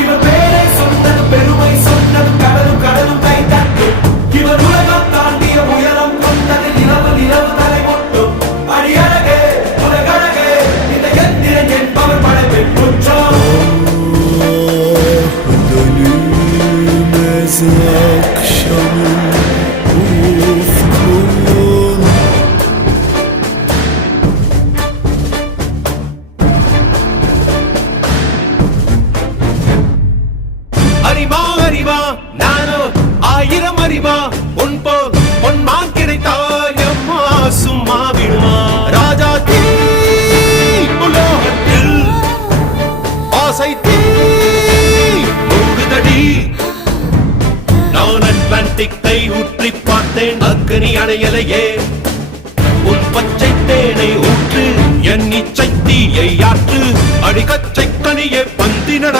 இவர் பேரை சொன்னது பெருமை சொன்னது கடலும் கடலும் கை தட்டும் இவர் உலகம் தாண்டிய உயரம் கொண்டது நிலவு நிலவு தலை மொட்டும் அடியழகே உலகழகே இந்த எந்திரன் என்பவர் படைப்பின் குற்றம் Dönülmez akşamın ufkun அறிவா அறிவா நானோ ஆயிரம் அறிவா உன் போல் பொன்மான் கிடைத்தாயம்மா சும்மா விடுமா ராஜா தீ உலோகத்தில் ஆசை தீ மூடுதடி நான் அட்லாண்டிக்கை ஊற்றி பார்த்தேன் அக்கனி அணையலையே உன் பச்சை தேனை ஊற்று என் இச்சை தீயை ஆற்று அடிக்கச்சை கனியே பந்தின